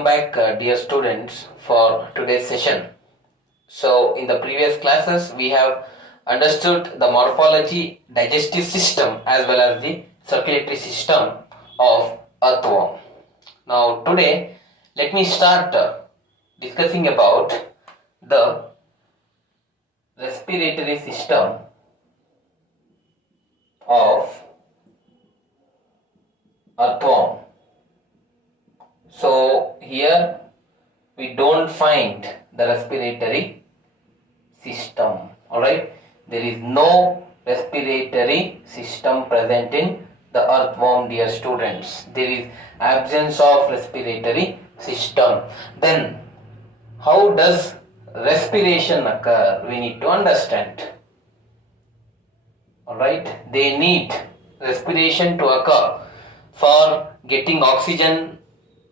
Welcome back dear students for today's session. So in the previous classes we have understood the morphology, digestive system as well as the circulatory system of earthworm. Now today let me start discussing about the respiratory system of earthworm. So here we don't find the respiratory system. Alright, there is no respiratory system present in the earthworm, dear students. There is absence of respiratory system. Then how does respiration occur? We need to understand. Alright, they need respiration to occur for getting oxygen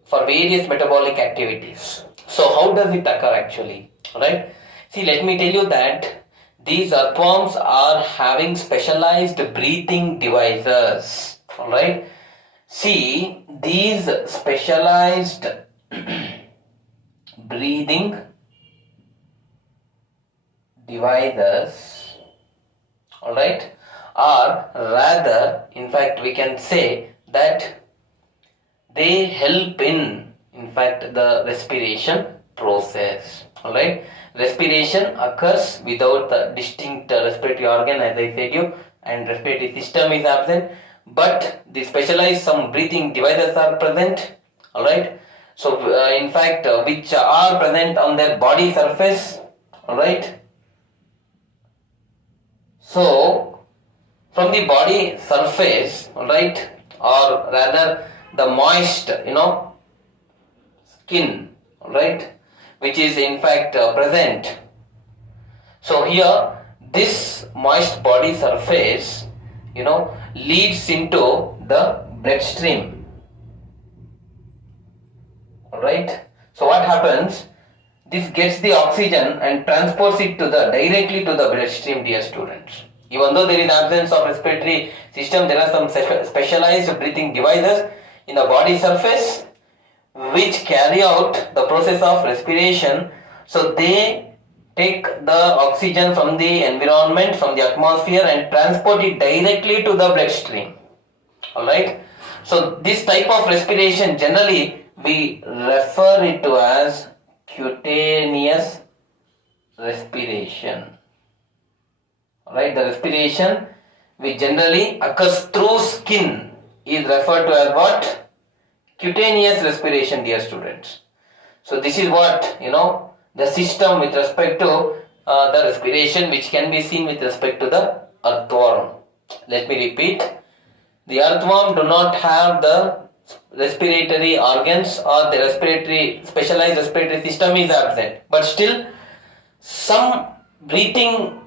for various metabolic activities. So how does it occur actually? Alright, see, let me tell you that these earthworms are having specialized breathing devices. Alright, see, these specialized breathing devices, alright, are rather, in fact we can say that they help in fact the respiration process. Alright, respiration occurs without the distinct respiratory organ, as I said you, and respiratory system is absent, but the specialized some breathing devices are present. Alright, so in fact which are present on their body surface. Alright, so from the body surface, alright, or rather the moist skin, right, which is in fact present. So here this moist body surface leads into the bloodstream. Alright, so what happens, this gets the oxygen and transports it directly to the bloodstream, dear students. Even though there is absence of respiratory system, there are some specialized breathing devices in the body surface which carry out the process of respiration. So they take the oxygen from the environment, from the atmosphere, and transport it directly to the bloodstream. Alright, so this type of respiration generally we refer it to as cutaneous respiration. Alright, the respiration which generally occurs through skin is referred to as what? Cutaneous respiration, dear students. So this is what the system with respect to the respiration which can be seen with respect to the earthworm. Let me repeat, the earthworm do not have the respiratory organs, or the specialized respiratory system is absent, but still some breathing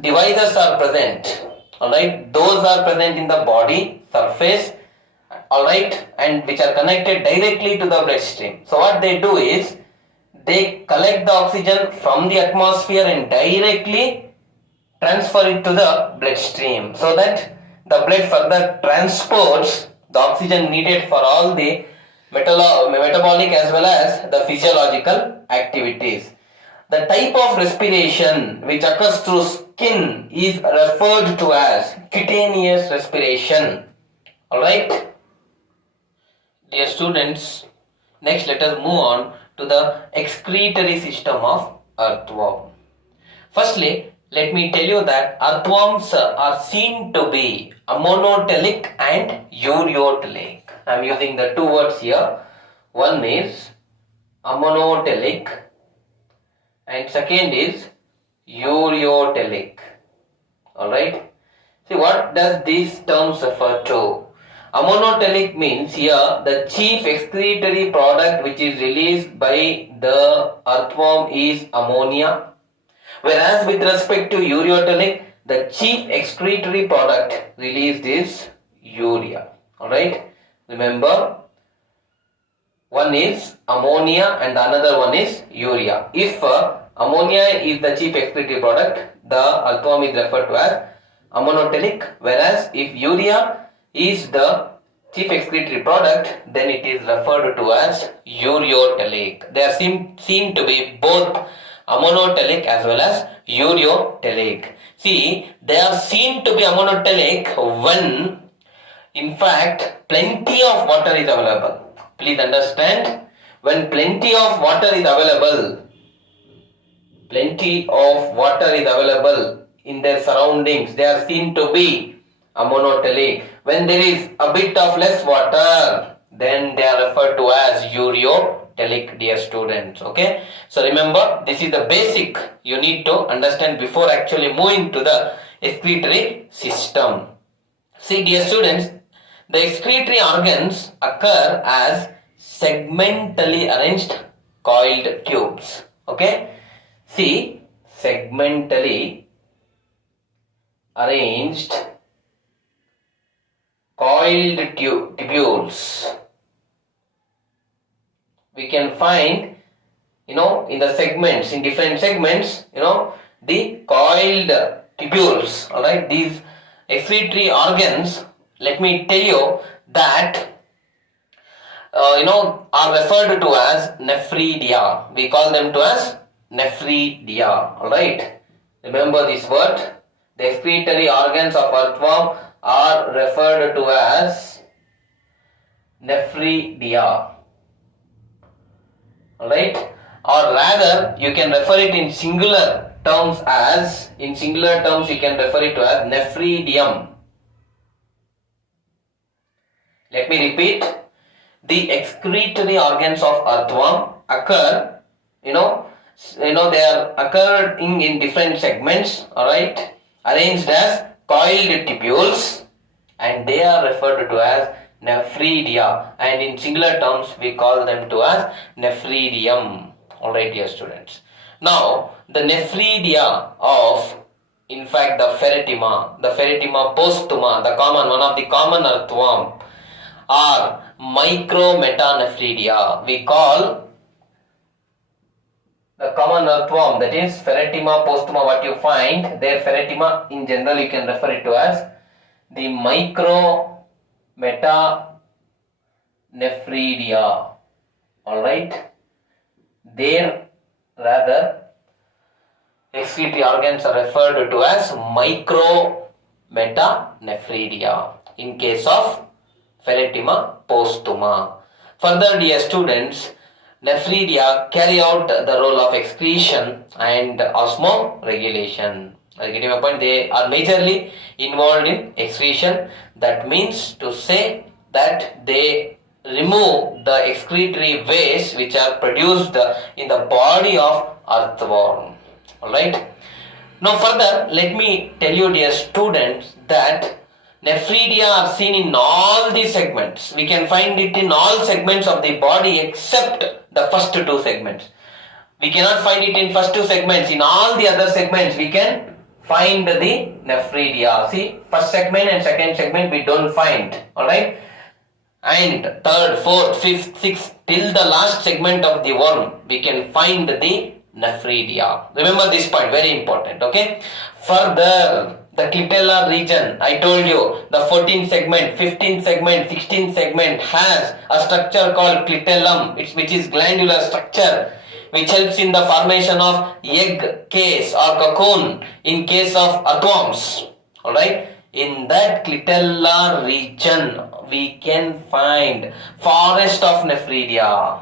devices are present. Alright, those are present in the body surface, alright, and which are connected directly to the bloodstream. So what they do is they collect the oxygen from the atmosphere and directly transfer it to the bloodstream, so that the blood further transports the oxygen needed for all the metabolic as well as the physiological activities. The type of respiration which occurs through skin is referred to as cutaneous respiration. Alright, dear students, next let us move on to the excretory system of earthworm. Firstly, let me tell you that earthworms are seen to be amonotelic and ureotelic. I am using the two words here. One is amonotelic and second is ureotelic. Alright, see, what does these terms refer to? Amonotelic means here the chief excretory product which is released by the earthworm is ammonia, whereas with respect to ureotelic, the chief excretory product released is urea. Alright, remember, one is ammonia and another one is urea. If ammonia is the chief excretory product, the earthworm is referred to as amonotelic, whereas if urea is the chief excretory product, then it is referred to as ureotelic. They are seen to be both ammonotelic as well as ureotelic. See, they are seen to be ammonotelic when, in fact, plenty of water is available. Please understand, when plenty of water is available, in their surroundings, they are seen to be ammonotelic. When there is a bit of less water, then they are referred to as ureotelic, dear students. Okay, so remember, this is the basic you need to understand before actually moving to the excretory system. See, dear students, the excretory organs occur as segmentally arranged coiled tubes. Okay, see, segmentally arranged coiled tubules. We can find, in the segments, in different segments, the coiled tubules. Alright, these excretory organs, let me tell you that, are referred to as nephridia. We call them to as nephridia. Alright, remember this word. The excretory organs of earthworm are referred to as nephridia. Alright, or rather you can refer it in singular terms as, you can refer it to as nephridium. Let me repeat. The excretory organs of earthworm occur, they are occurring in different segments, alright, arranged as coiled tubules, and they are referred to as nephridia, and in singular terms we call them to as nephridium. Alright, dear students. Now, the nephridia of, in fact, the pheretima postuma, one of the common earthworm, are micrometanephridia. We call the common earthworm, that is pheretima postuma, what you find, their pheretima in general you can refer it to as the micrometanephridia. Alright, their excretory organs are referred to as micrometanephridia in case of pheretima postuma. Further, dear students, nephridia carry out the role of excretion and osmoregulation. I get my point. They are majorly involved in excretion. That means to say that they remove the excretory waste which are produced in the body of earthworm. Alright. Now further, let me tell you, dear students, that nephridia are seen in all the segments. We can find it in all segments of the body except the first two segments. We cannot find it in first two segments. In all the other segments we can find the nephridia. See, first segment and second segment we don't find. Alright. And third, fourth, fifth, sixth, till the last segment of the worm we can find the nephridia. Remember this point, very important. Okay. Further, the clitellar region, I told you, the 14th segment, 15th segment, 16th segment has a structure called clitellum, which is glandular structure, which helps in the formation of egg case or cocoon in case of earthworms. Alright, in that clitellar region we can find forest of nephridia.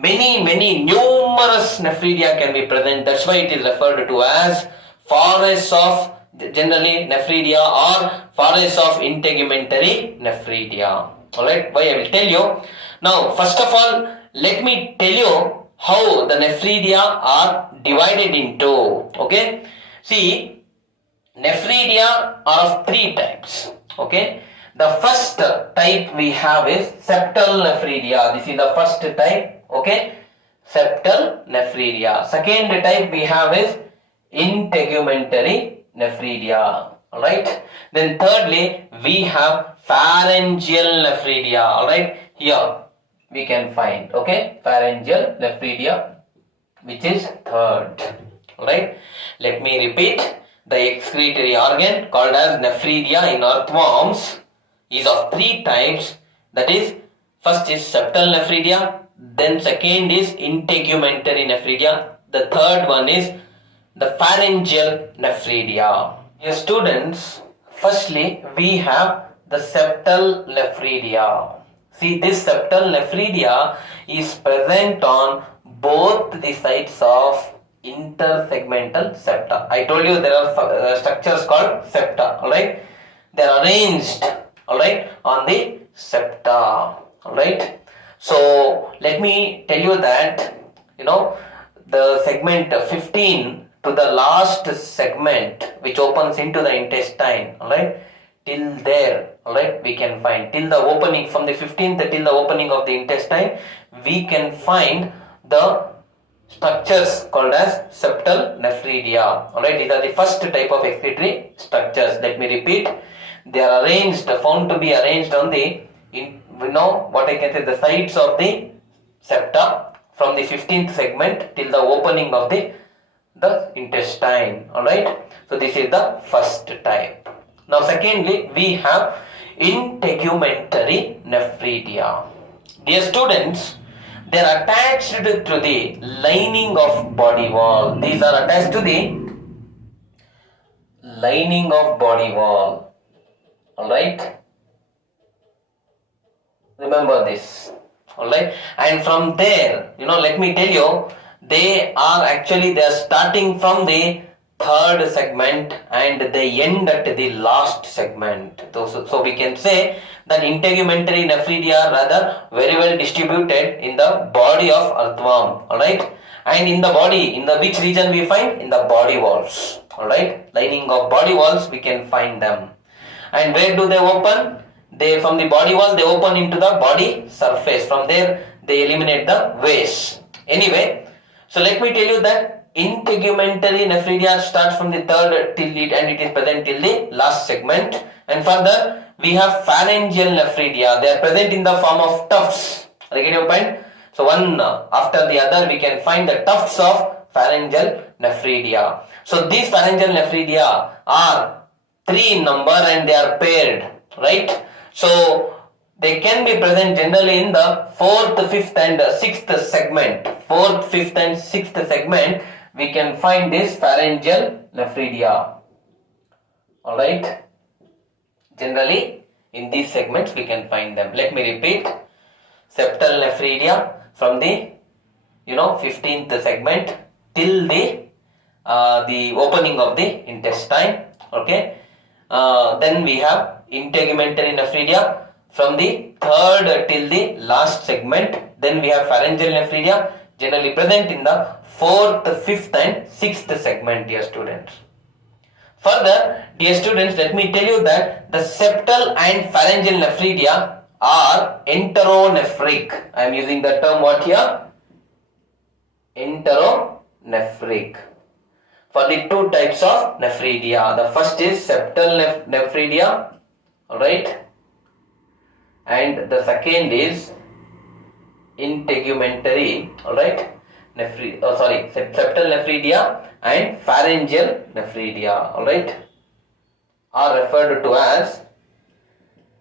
Many numerous nephridia can be present. That's why it is referred to as forests of generally nephridia or forests of integumentary nephridia. Alright, why I will tell you. Now, first of all, let me tell you how the nephridia are divided into. Okay, see, nephridia are of three types. Okay, the first type we have is septal nephridia. This is the first type. Okay, septal nephridia. Second type we have is integumentary nephridia. Alright, then thirdly we have pharyngeal nephridia. Alright, here we can find, okay, pharyngeal nephridia, which is third. Alright, let me repeat. The excretory organ called as nephridia in earthworms is of three types. That is, first is septal nephridia, then second is integumentary nephridia, the third one is the pharyngeal nephridia. Yes, students, firstly we have the septal nephridia. See, this septal nephridia is present on both the sides of intersegmental septa. I told you there are structures called septa, alright? They are arranged, alright, on the septa, alright? So let me tell you that, the segment 15 to the last segment which opens into the intestine, alright, till there, alright, we can find till the opening, from the 15th till the opening of the intestine, we can find the structures called as septal nephridia. Alright, these are the first type of excretory structures. Let me repeat, they are arranged, found to be arranged on the, what I can say, the sides of the septa from the 15th segment till the opening of the intestine. Alright, so this is the first type. Now secondly, we have integumentary nephridia. Dear students, they are attached to the lining of body wall. These are attached to the lining of body wall. Alright, remember this. Alright, and from there, let me tell you, they are starting from the third segment and they end at the last segment. So we can say that integumentary nephridia are rather very well distributed in the body of earthworm, alright, and in the body, in the which region we find? In the body walls, alright, lining of body walls we can find them. And where do they open? They, from the body wall, they open into the body surface. From there they eliminate the waste. Anyway, so let me tell you that integumentary nephridia starts from the third till it, and it is present till the last segment. And further, we have pharyngeal nephridia. They are present in the form of tufts. Are you getting your point? So one after the other, we can find the tufts of pharyngeal nephridia. So these pharyngeal nephridia are 3 in number and they are paired, right? So they can be present generally in the 4th, 5th and 6th segment. 4th, 5th and 6th segment, we can find this pharyngeal nephridia. Alright. Generally, in these segments we can find them. Let me repeat. Septal nephridia from the 15th segment till the opening of the intestine. Okay. Then we have integumentary nephridia from the third till the last segment. Then we have pharyngeal nephridia, generally present in the 4th, 5th and 6th segment, dear students. Further, dear students, let me tell you that the septal and pharyngeal nephridia are enteronephric. I am using the term what here? Enteronephric. For the two types of nephridia. The first is septal nephridia, alright, and the second is integumentary, alright, septal nephridia and pharyngeal nephridia, alright, are referred to as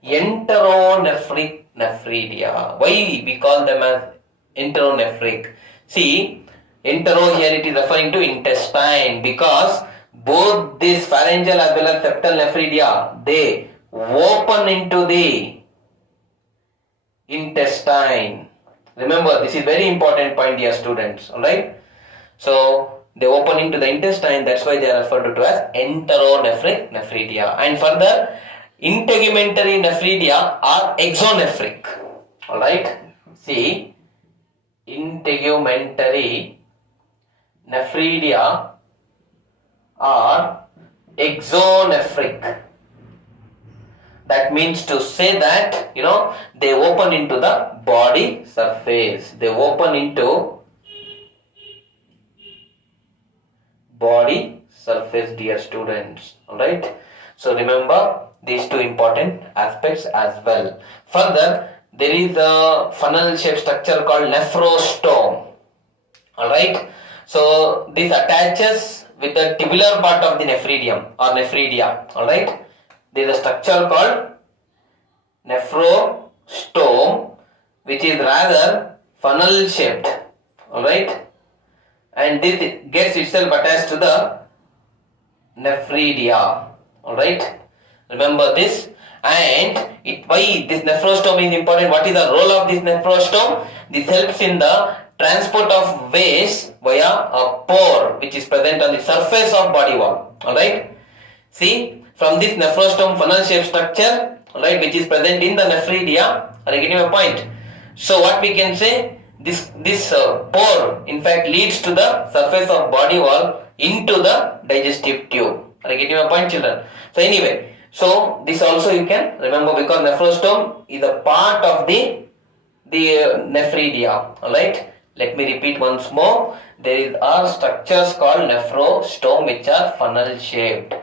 enteronephric nephridia. Why we call them as enteronephric? See, entero here it is referring to intestine, because both this pharyngeal as well as septal nephridia, they open into the intestine. Remember, this is very important point, dear students, alright. So they open into the intestine, that's why they are referred to as enteronephric nephridia. And further, integumentary nephridia are exonephric, alright. See, integumentary nephridia are exonephric. That means to say that, they open into the body surface. They open into body surface, dear students. Alright. So remember these two important aspects as well. Further, there is a funnel shaped structure called nephrostome. Alright. So this attaches with the tubular part of the nephridium or nephridia. Alright. There is a structure called nephrostome, which is rather funnel shaped. Alright. And this gets itself attached to the nephridia. Alright. Remember this. And why this nephrostome is important? What is the role of this nephrostome? This helps in the transport of waste via a pore which is present on the surface of body wall. Alright. See, from this nephrostome funnel shaped structure, alright, which is present in the nephridia, are you getting my point? So what we can say, this pore in fact leads to the surface of body wall into the digestive tube. Are you getting my point, children? So anyway, so this also you can remember, because nephrostome is a part of the nephridia. Alright. Let me repeat once more. There are structures called nephrostome which are funnel shaped.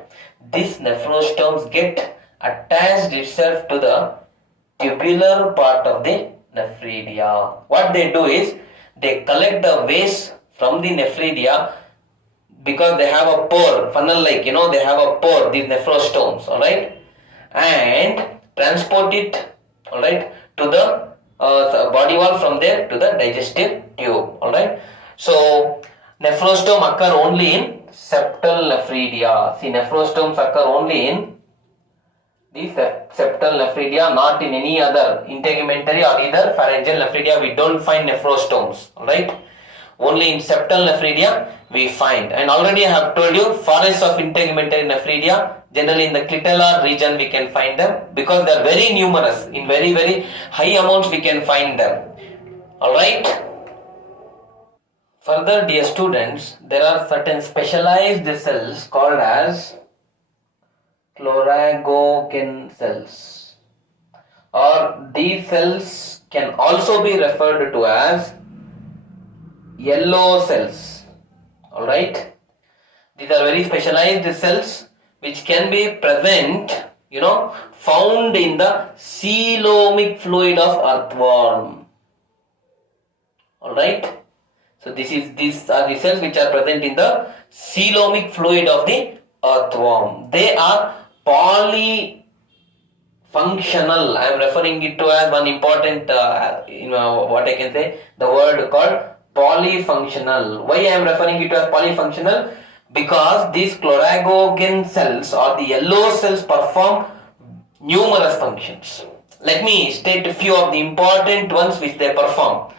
These nephrostomes get attached itself to the tubular part of the nephridia. What they do is they collect the waste from the nephridia, because they have a pore, funnel like, they have a pore, these nephrostomes, alright, and transport it, alright, to the body wall, from there to the digestive tube. Alright. So nephrostome occur only in septal nephridia. See, nephrostomes occur only in the septal nephridia, not in any other integumentary or either pharyngeal nephridia. We don't find nephrostomes. Alright. Only in septal nephridia we find. And already I have told you, forests of integumentary nephridia, generally in the clitellar region we can find them, because they are very numerous. In very high amounts we can find them. Alright. Further, dear students, there are certain specialized cells called as Goken cells, or these cells can also be referred to as yellow cells. Alright. These are very specialized cells which can be present, found in the coelomic fluid of earthworm. Alright. So these are the cells which are present in the coelomic fluid of the earthworm. They are polyfunctional. I am referring it to as one important, what I can say, the word called polyfunctional. Why I am referring it to as polyfunctional? Because these Goken cells or the yellow cells perform numerous functions. Let me state a few of the important ones which they perform.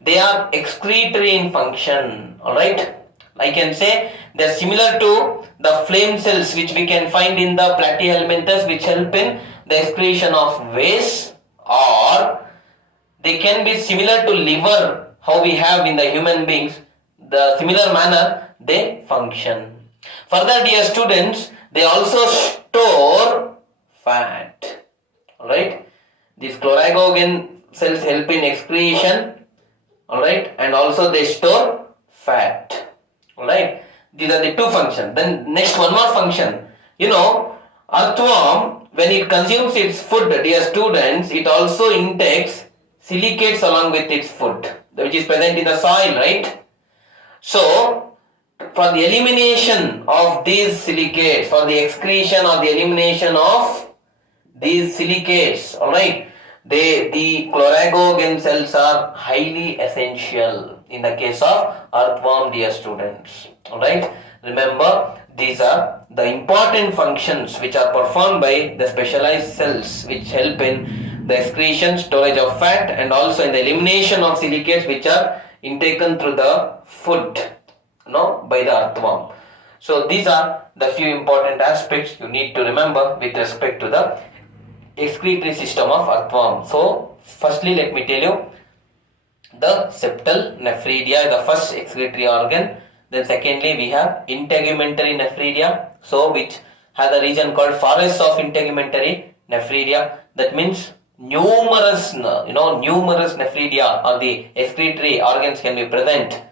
They are excretory in function. Alright. I can say they are similar to the flame cells which we can find in the platyhelminthes, which help in the excretion of waste, or they can be similar to liver, how we have in the human beings. The similar manner they function. Further, dear students, they also store fat. Alright. These Goken cells help in excretion. Alright. And also they store fat. Alright. These are the two functions. Then next, one more function. Earthworm, when it consumes its food, dear students, it also intakes silicates along with its food, which is present in the soil, right? So, for the elimination of these silicates, for the excretion or the elimination of these silicates, alright, the Goken cells are highly essential in the case of earthworm, dear students. Alright, remember, these are the important functions which are performed by the specialized cells which help in the excretion, storage of fat, and also in the elimination of silicates which are intaken through the food, by the earthworm. So these are the few important aspects you need to remember with respect to the excretory system of earthworm. So firstly, let me tell you, the septal nephridia is the first excretory organ. Then secondly, we have integumentary nephridia, so which has a region called forests of integumentary nephridia. That means numerous nephridia or the excretory organs can be present,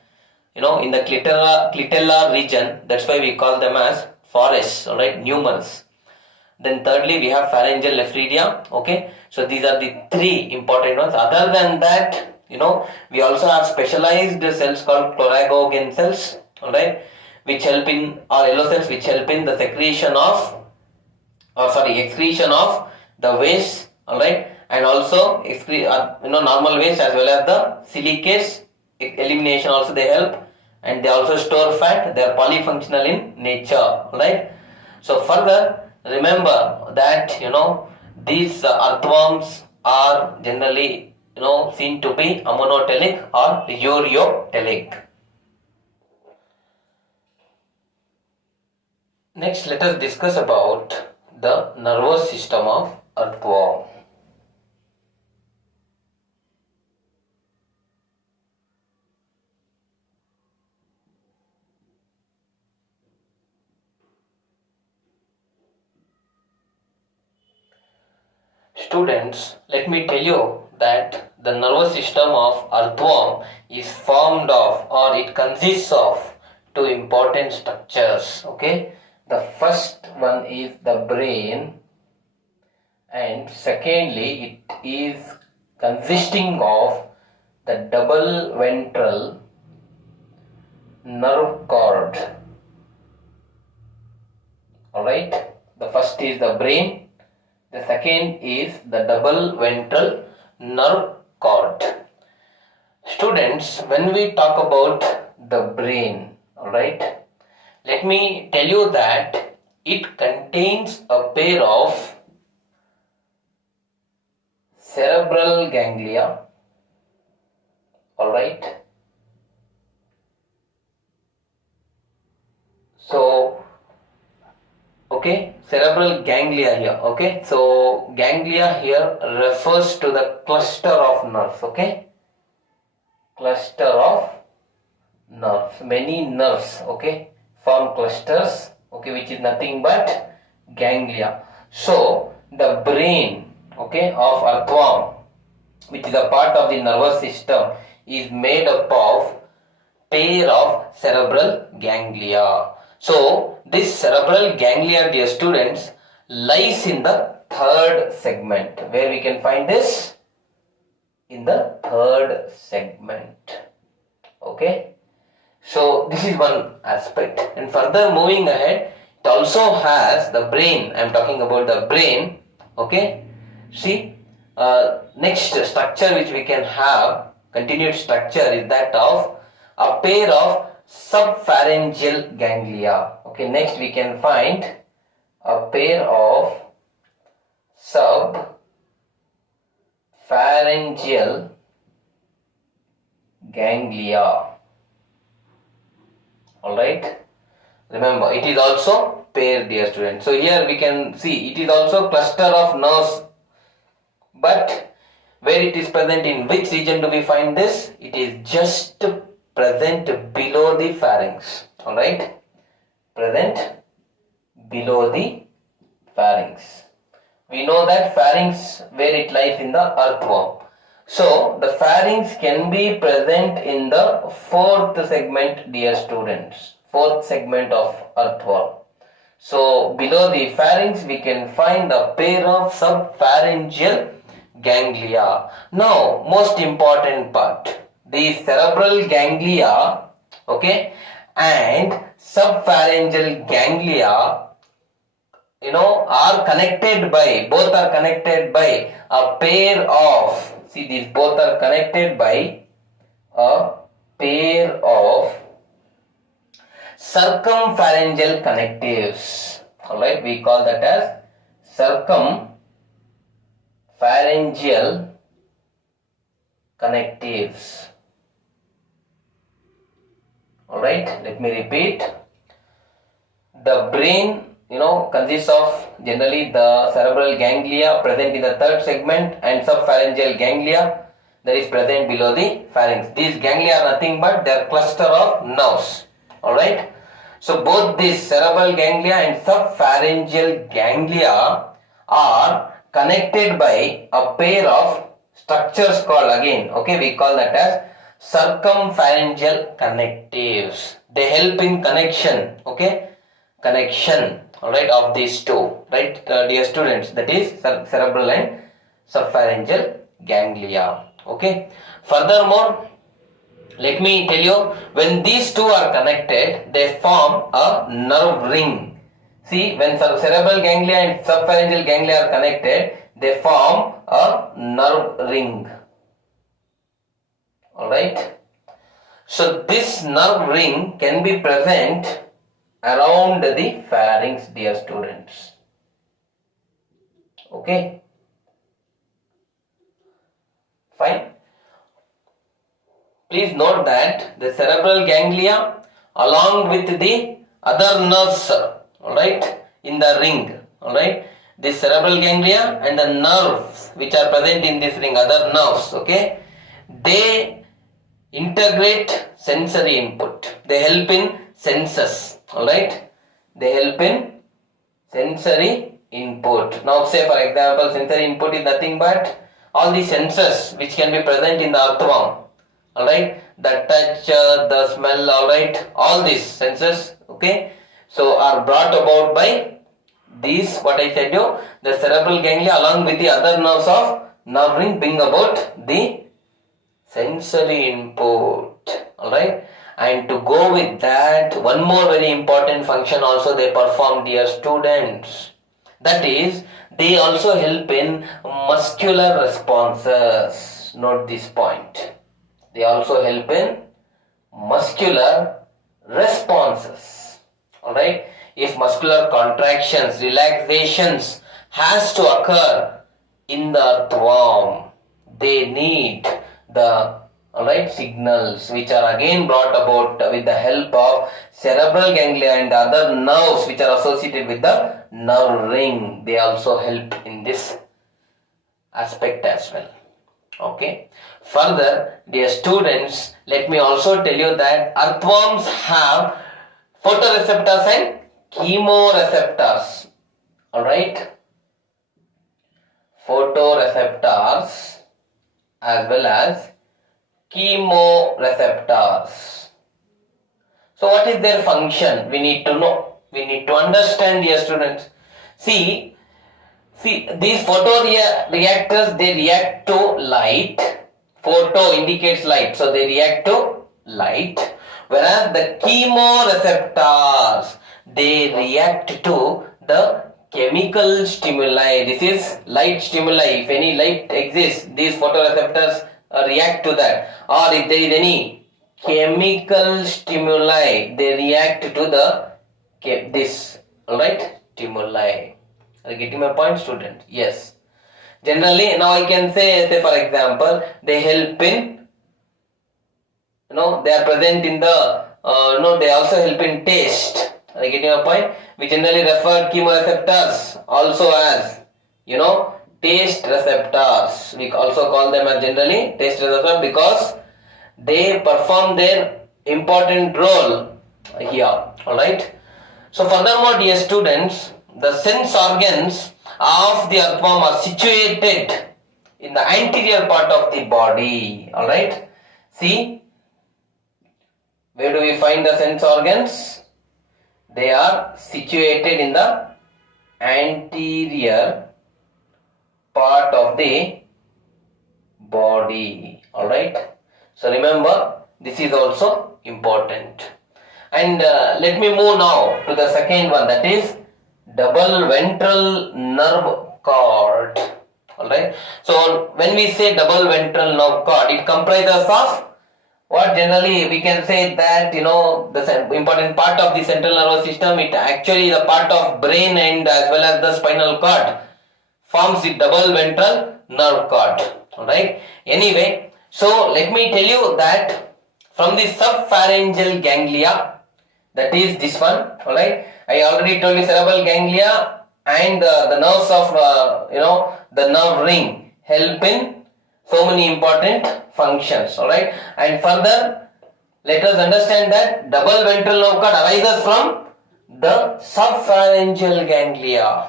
in the clitellar region. That's why we call them as forests. Alright, numerous. Then thirdly, we have pharyngeal nephridia. Okay, so these are the three important ones. Other than that, we also have specialized cells called Goken cells. Alright, which help in, or yellow cells which help in the excretion of the waste, alright, and also normal waste as well as the silicates elimination also they help, and they also store fat. They are polyfunctional in nature, right? So further, remember that these earthworms are generally seen to be amonotelic or ureotelic. Next, let us discuss about the nervous system of earthworm. Students, let me tell you that the nervous system of earthworm is formed of, or it consists of, two important structures. Okay, the first one is the brain, and secondly it is consisting of the double ventral nerve cord. Alright, the first is the brain, the second is the double ventral nerve cord. Students, when we talk about the brain, alright, let me tell you that it contains a pair of cerebral ganglia, alright. So, okay, cerebral ganglia here, okay. So, ganglia here refers to the cluster of nerves, okay. Cluster of nerves, many nerves, okay, form clusters, okay, which is nothing but ganglia. So, the brain, okay, of earthworm, which is a part of the nervous system, is made up of pair of cerebral ganglia. So, this cerebral ganglia, dear students, lies in the third segment. Where we can find this? In the third segment. Okay. So, this is one aspect. And further moving ahead, it also has the brain. I am talking about the brain. Okay. See, next structure which we can have, continued structure, is that of a pair of sub-pharyngeal ganglia. Okay, next we can find a pair of sub-pharyngeal ganglia. Alright, remember it is also pair, dear students. So here we can see it is also cluster of nerves, but where it is present, in which region do we find this? It is just present below the pharynx. Alright, present below the pharynx. We know that pharynx, where it lies in the earthworm. So, the pharynx can be present in the fourth segment, dear students. Fourth segment of earthworm. So, below the pharynx we can find a pair of sub-pharyngeal ganglia. Now, most important part. The cerebral ganglia, okay, and sub-pharyngeal ganglia, are connected by, both are connected by a pair of, see, these both are connected by a pair of circumpharyngeal connectives. Alright, we call that as circumpharyngeal connectives. Alright, let me repeat. The brain, consists of generally the cerebral ganglia present in the third segment and subpharyngeal ganglia that is present below the pharynx. These ganglia are nothing but they are cluster of nerves. Alright. So both these cerebral ganglia and subpharyngeal ganglia are connected by a pair of structures called, again, okay, we call that as circumpharyngeal connectives. They help in connection, okay, connection, alright, of these two, right, dear students, that is cerebral and subpharyngeal ganglia. Okay, furthermore, Let me tell you, when these two are connected, they form a nerve ring. See, when cerebral ganglia and subpharyngeal ganglia are connected, they form a nerve ring. Alright. So this nerve ring can be present around the pharynx, dear students. Okay. Fine. Please note that the cerebral ganglia along with the other nerves, alright, in the ring, alright, the cerebral ganglia and the nerves which are present in this ring, other nerves, okay, they integrate sensory input. They help in senses, alright, they help in sensory input. Now say for example, sensory input is nothing but all the senses which can be present in the earthworm. Alright, the touch, the smell, alright, all these senses, okay, so are brought about by these, what I said you, the cerebral ganglia along with the other nerves of nerve ring bring about the sensory input, alright, and to go with that, one more very important function also they perform, dear students, that is, they also help in muscular responses. Note this point. They also help in muscular responses. Alright. If muscular contractions, relaxations has to occur in the earthworm, they need the signals which are again brought about with the help of cerebral ganglia and other nerves which are associated with the nerve ring. They also help in this aspect as well. Okay. Further, dear students, let me also tell you that earthworms have photoreceptors and chemoreceptors. Alright. Photoreceptors as well as chemoreceptors. So what is their function? We need to know. We need to understand, dear students. See, these photoreactors, they react to light. Photo indicates light, so they react to light. Whereas the chemoreceptors, they react to the chemical stimuli. This is light stimuli. If any light exists, these photoreceptors react to that. Or if there is any chemical stimuli, they react to the stimuli. Are you getting my point, student? Yes. Generally, now I can say for example, they help in, they are present in the, they also help in taste. Are you getting my point? We generally refer chemoreceptors also as, taste receptors. We also call them as generally taste receptors because they perform their important role here. Alright. So furthermore, dear students, the sense organs of the earthworm are situated in the anterior part of the body. Alright. See, where do we find the sense organs? They are situated in the anterior part of the body. Alright. So remember, this is also important. And let me move now to the second one, that is double ventral nerve cord. Alright. So when we say double ventral nerve cord, it comprises of what generally we can say that, the important part of the central nervous system, it actually the part of brain and as well as the spinal cord forms the double ventral nerve cord. Alright. Anyway, so let me tell you that from the sub-pharyngeal ganglia, that is this one, alright. I already told you cerebral ganglia and the nerves of, the nerve ring help in so many important functions, alright. And further, let us understand that double ventral nerve cord arises from the sub-pharyngeal ganglia,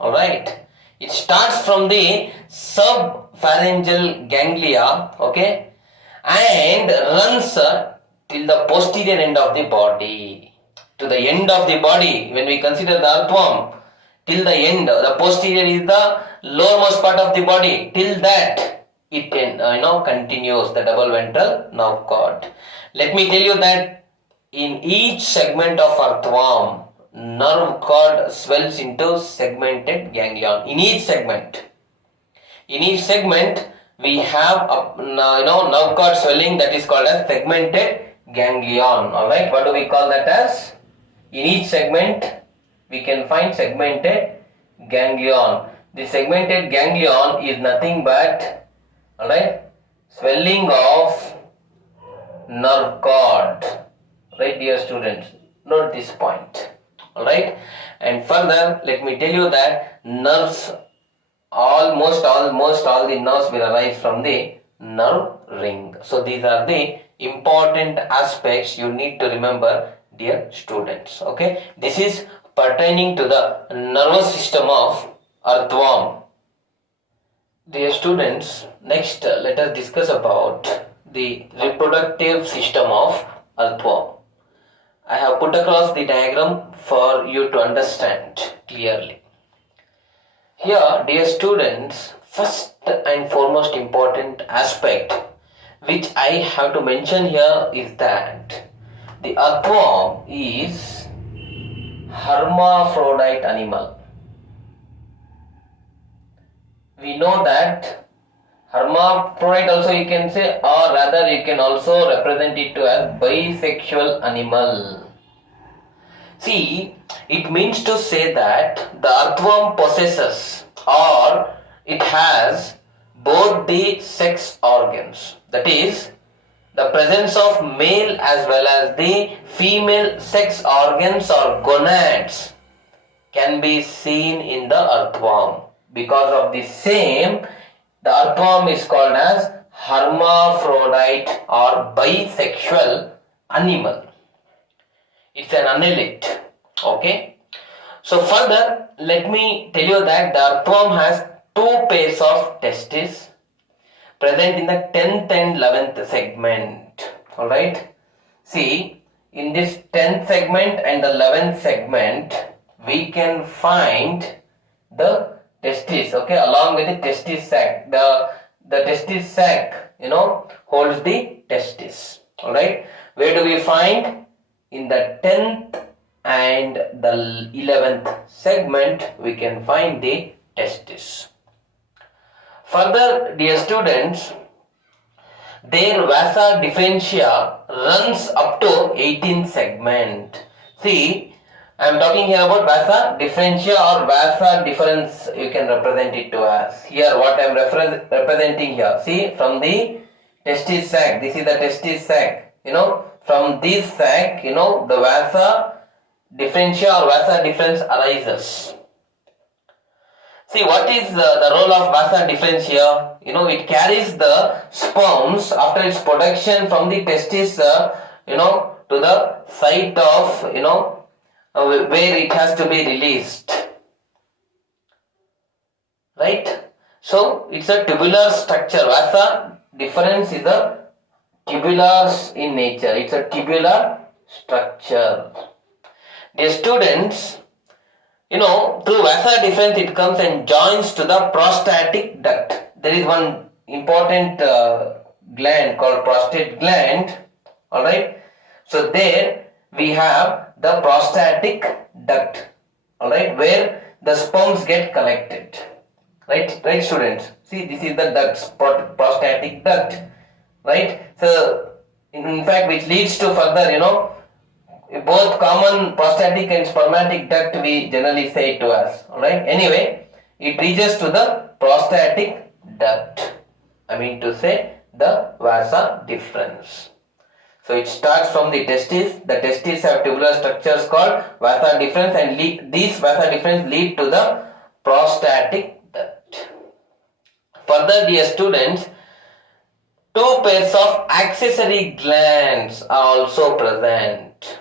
alright. It starts from the sub-pharyngeal ganglia, okay, and runs till the posterior end of the body. To the end of the body, when we consider the earthworm, till the end, the posterior is the lowermost part of the body. Till that, it continues the double ventral nerve cord. Let me tell you that in each segment of earthworm, nerve cord swells into segmented ganglion. In each segment we have a nerve cord swelling, that is called as segmented ganglion. Alright, what do we call that as? In each segment we can find segmented ganglion. The segmented ganglion is nothing but, alright, swelling of nerve cord. Right, dear students, note this point. Alright, and further let me tell you that nerves, almost all the nerves will arise from the nerve ring. So these are the important aspects you need to remember, dear students. Okay, this is pertaining to the nervous system of earthworm. Dear students, next let us discuss about the reproductive system of earthworm. I have put across the diagram for you to understand clearly. Here, dear students, first and foremost important aspect which I have to mention here is that the earthworm is hermaphrodite animal. We know that hermaphrodite also you can say, or rather you can also represent it to as bisexual animal. See, it means to say that the earthworm possesses, or it has, both the sex organs. That is, the presence of male as well as the female sex organs or gonads can be seen in the earthworm. Because of the same, the earthworm is called as hermaphrodite or bisexual animal. It's an annelid. Okay. So further, let me tell you that the earthworm has two pairs of testes present in the 10th and 11th segment. Alright. See, in this 10th segment and the 11th segment, we can find the testes, okay, along with the testis sac. The testis sac, holds the testis. Alright. Where do we find? In the 10th and the 11th segment, we can find the testis. Further, dear students, their vasa differentia runs up to 18th segment. See, I am talking here about vasa differentia or vasa difference, you can represent it to as. Here what I am representing here. See, from the testis sac, this is the testis sac, from this sac, the vasa differentia or vasa difference arises. See, what is the role of vasa differentia? It carries the sperms after its production from the testis, to the site of, where it has to be released. Right? So, it's a tubular structure. Vasa difference is a tubular in nature. It's a tubular structure. Dear students, through vasa difference it comes and joins to the prostatic duct. There is one important gland called prostate gland. Alright. So there we have the prostatic duct. Alright, where the sperms get collected. Right students. See, this is the duct, prostatic duct. Right. So in fact which leads to further, both common prostatic and spermatic duct we generally say it to us. Alright. Anyway, it reaches to the prostatic duct. I mean to say the vasa difference. So it starts from the testes. The testes have tubular structures called vasa difference, and these vasa difference lead to the prostatic duct. Further, dear students, two pairs of accessory glands are also present.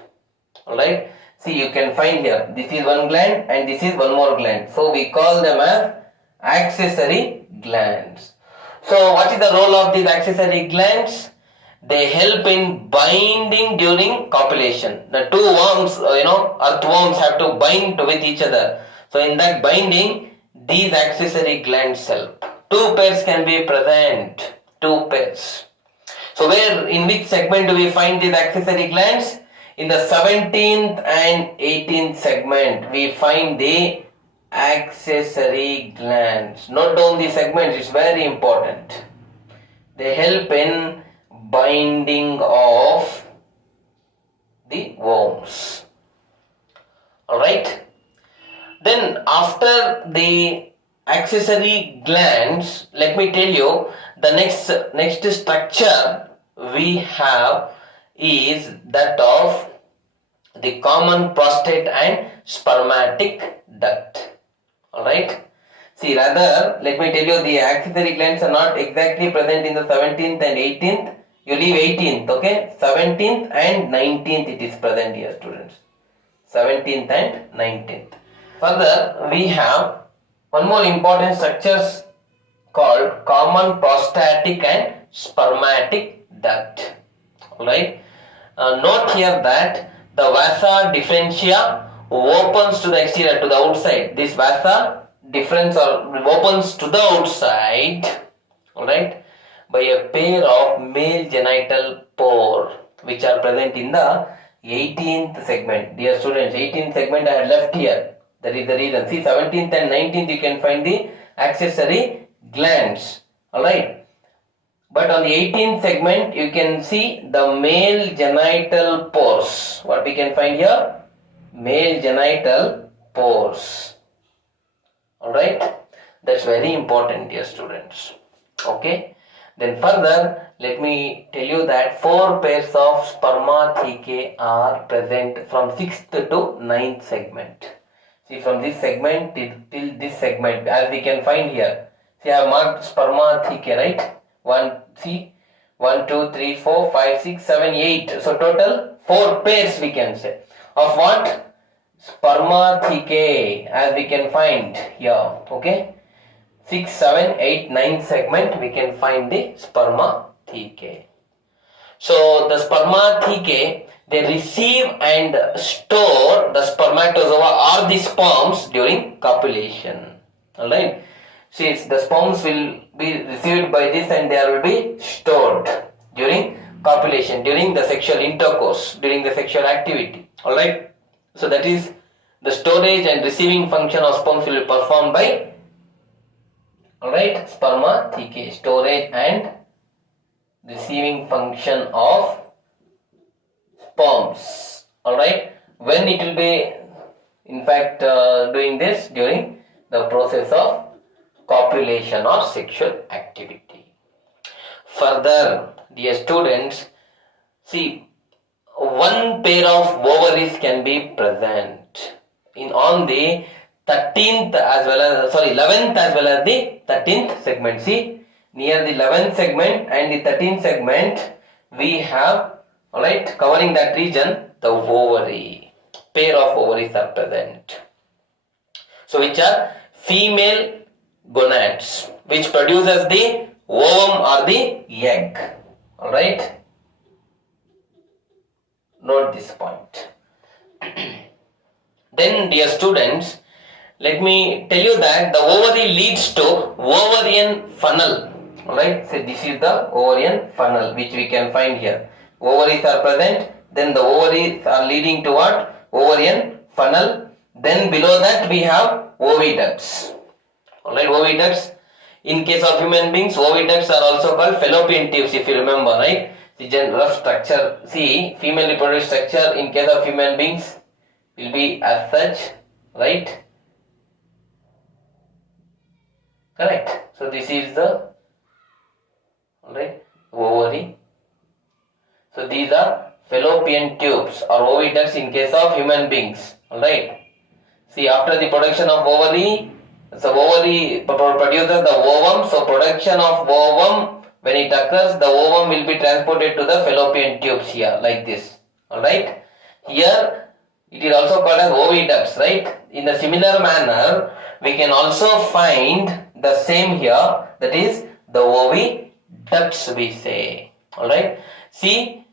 Alright, see, you can find here, this is one gland and this is one more gland. So we call them as accessory glands. So what is the role of these accessory glands? They help in binding during copulation. The two worms, earthworms have to bind with each other. So in that binding, these accessory glands help. Two pairs can be present. Two pairs. So in which segment do we find these accessory glands? In the 17th and 18th segment we find the accessory glands. Note down the segments, it's very important. They help in binding of the worms. Alright. Then after the accessory glands, let me tell you the next structure we have is that of the common prostate and spermatic duct. Alright. See, rather, let me tell you the accessory glands are not exactly present in the 17th and 18th. You leave 18th, okay? 17th and 19th it is present here, students. 17th and 19th. Further, we have one more important structures called common prostatic and spermatic duct. Alright. Note here that the vasa differentia opens to the exterior, to the outside. This vasa difference opens to the outside, alright, by a pair of male genital pore which are present in the 18th segment. Dear students, 18th segment I had left here. That is the reason. See, 17th and 19th you can find the accessory glands. Alright. But on the 18th segment you can see the male genital pores. What we can find here? Male genital pores. Alright. That's very important, dear students. Okay. Then further, let me tell you that 4 pairs of spermathecae are present from 6th to 9th segment. See, from this segment till this segment, as we can find here. See, I have marked spermathecae, right? 1, 2, 3, 4, 5, 6, 7, 8. So total 4 pairs we can say. Of what? Spermathecae, as we can find here. Okay. 6, 7, 8, 9 segment we can find the spermathecae. So the spermathecae, they receive and store the spermatozoa or the sperms during copulation. Alright. See, the sperms will be received by this and they will be stored during copulation, during the sexual intercourse, during the sexual activity. Alright. So that is the storage and receiving function of sperms will be performed by, alright, spermathecae, storage and receiving function of sperms. Alright. When it will be in fact doing this? During the process of copulation or sexual activity. Further, dear students, see, 1 pair of ovaries can be present on the 11th as well as the 13th segment. See, near the 11th segment and the 13th segment we have, alright, covering that region, the ovary. Pair of ovaries are present. So which are female gonads, which produces the ovum or the egg. Alright. Note this point. Then, dear students, let me tell you that the ovary leads to ovarian funnel. Alright. So this is the ovarian funnel which we can find here. Ovaries are present. Then the ovaries are leading to what? Ovarian funnel. Then below that we have oviducts. Alright, oviducts. In case of human beings, oviducts are also called fallopian tubes, if you remember, right? The rough structure. See, female reproductive structure in case of human beings will be as such, right? Correct. So this is the, alright, ovary. So these are fallopian tubes or oviducts in case of human beings. Alright. See, after the production of ovary, so ovary produces the ovum. So production of ovum, when it occurs, the ovum will be transported to the fallopian tubes here, like this. Alright. Here it is also called as oviducts, right? In a similar manner, we can also find the same here, that is the oviducts we say. Alright. See,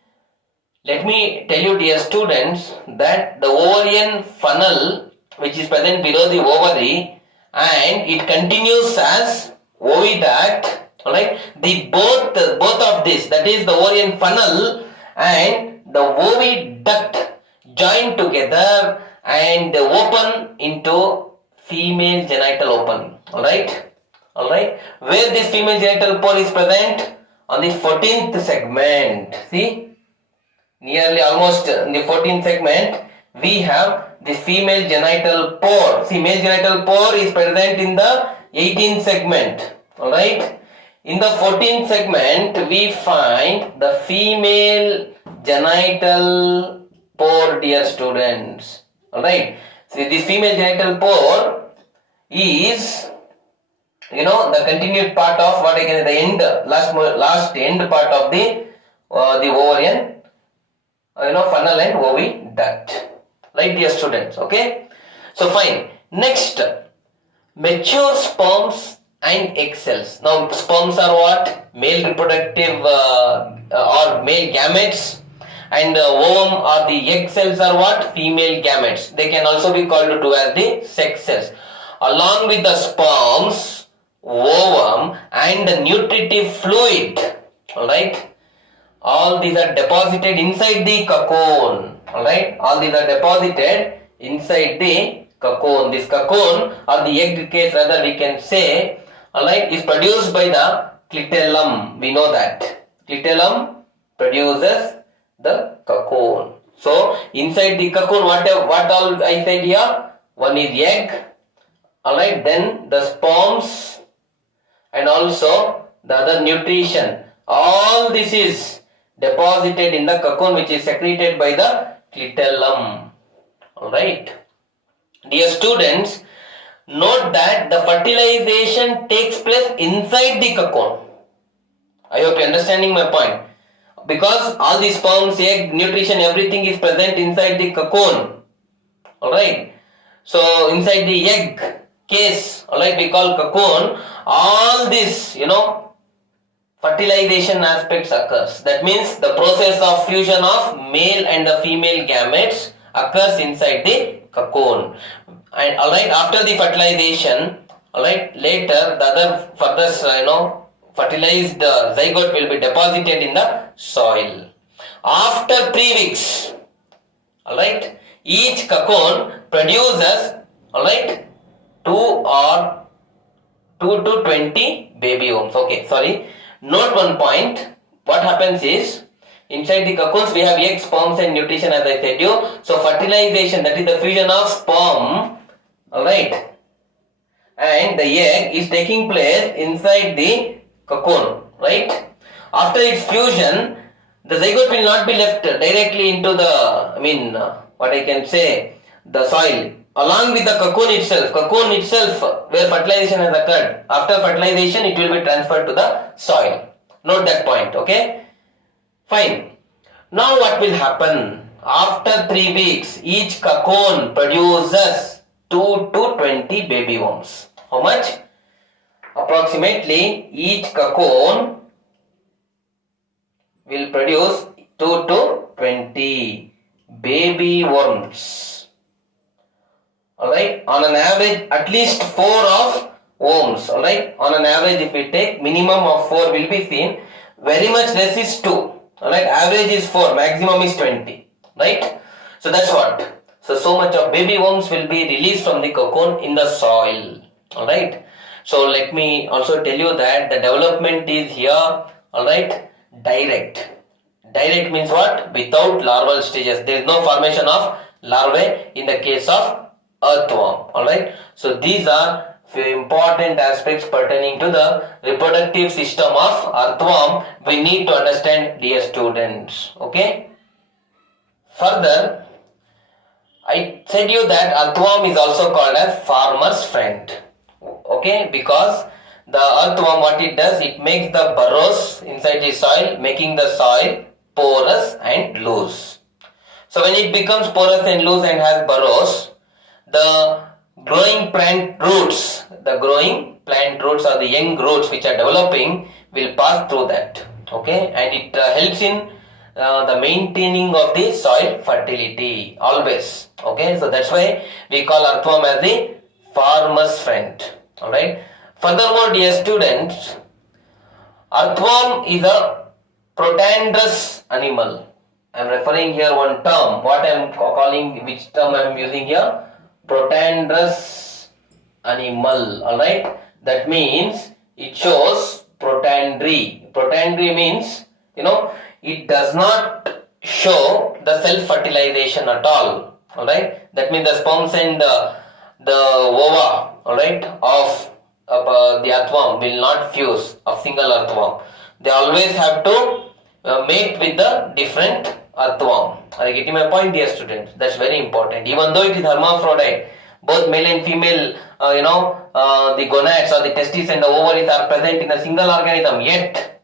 let me tell you, dear students, that the ovarian funnel which is present below the ovary, and it continues as oviduct, alright, the both of this, that is the ovarian funnel and the oviduct join together and open into female genital opening. Alright, where this female genital pore is present? On the 14th segment. See, nearly almost in the 14th segment we have the female genital pore. See, male genital pore is present in the 18th segment. Alright, in the 14th segment we find the female genital pore, dear students. Alright, see, this female genital pore is, you know, the continued part of what I can say, the end, last end part of the ovarian, funnel and oviduct. Right, dear students? Okay. So fine. Next, mature sperms and egg cells. Now, sperms are what? Male reproductive or male gametes, and ovum or the egg cells are what? Female gametes. They can also be called to as the sex cells. Along with the sperms, ovum and the nutritive fluid, alright, all these are deposited inside the cocoon, alright, all these are deposited inside the cocoon. This cocoon or the egg case, rather we can say, alright, is produced by the clitellum. We know that clitellum produces the cocoon. So inside the cocoon, what all I said here? One is egg, alright, then the sperms, and also the other nutrition. All this is deposited in the cocoon, which is secreted by the clitellum. Alright. Dear students, note that the fertilization takes place inside the cocoon. I hope you are understanding my point. Because all the sperms, egg, nutrition, everything is present inside the cocoon. Alright. So inside the egg case, alright, we call cocoon, all this, fertilization aspects occurs. That means the process of fusion of male and the female gametes occurs inside the cocoon. And alright, after the fertilization, alright, later the other further, fertilized zygote will be deposited in the soil. After 3 weeks, alright, each cocoon produces, alright, 2 to 20 baby worms. Okay, sorry. Note one point. What happens is, inside the cocoons we have egg, sperms and nutrition, as I said you. So fertilization, that is the fusion of sperm, alright, and the egg is taking place inside the cocoon, right? After its fusion, the zygote will not be left directly into the, the soil. Along with the cocoon itself, where fertilization has occurred, after fertilization it will be transferred to the soil. Note that point, okay? Fine. Now what will happen? After 3 weeks, each cocoon produces 2 to 20 baby worms. How much? Approximately each cocoon will produce 2 to 20 baby worms. Alright, on an average at least 4 of worms. Alright, on an average if we take, minimum of 4 will be seen. Very much less is 2. Alright, average is 4, maximum is 20. Right, so that's what. So much of baby worms will be released from the cocoon in the soil. Alright, so let me also tell you that the development is here, alright, direct. Direct means what? Without larval stages. There is no formation of larvae in the case of earthworm. Alright, so these are few important aspects pertaining to the reproductive system of earthworm we need to understand, dear students. Okay. Further, I said you that earthworm is also called as farmer's friend. Okay, because the earthworm, what it does, it makes the burrows inside the soil, making the soil porous and loose. So when it becomes porous and loose and has burrows, the growing plant roots or the young roots which are developing will pass through that. Okay, and it helps in the maintaining of the soil fertility always. Okay, so that's why we call earthworm as the farmer's friend. Alright, Furthermore, dear students, earthworm is a protandrous animal. I am referring here one term. What I am calling, which term I am using here? Protandrous animal. Alright. That means it shows protandry. Protandry means, it does not show the self-fertilization at all. Alright. That means the sperms and the ova, alright, of the earthworm will not fuse of single earthworm. They always have to mate with the different earthworm. Are you getting my point, dear students? That's very important. Even though it is hermaphrodite, both male and female, the gonads or the testes and the ovaries are present in a single organism, yet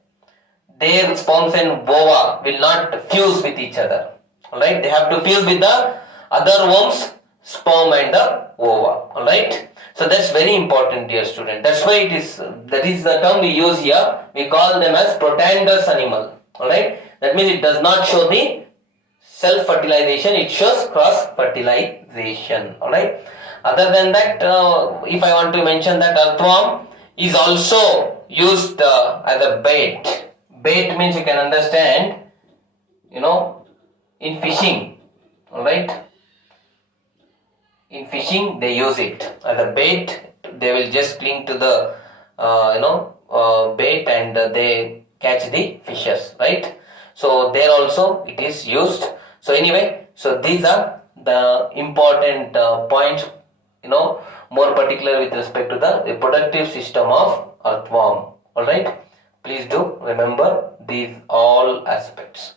their sperms and ova will not fuse with each other. Alright, they have to fuse with the other worm's sperm and the ova. Alright, so that's very important, dear student. That's why that is the term we use here. We call them as protandrous animal. Alright, that means it does not show the self-fertilization, it shows cross-fertilization. Alright, other than that, if I want to mention that earthworm is also used as a bait. Bait means, you can understand, in fishing. Alright, in fishing they use it as a bait. They will just cling to the bait and they catch the fishes, right? So there also it is used. So anyway, so these are the important points, more particular with respect to the reproductive system of earthworm. Alright, please do remember these all aspects.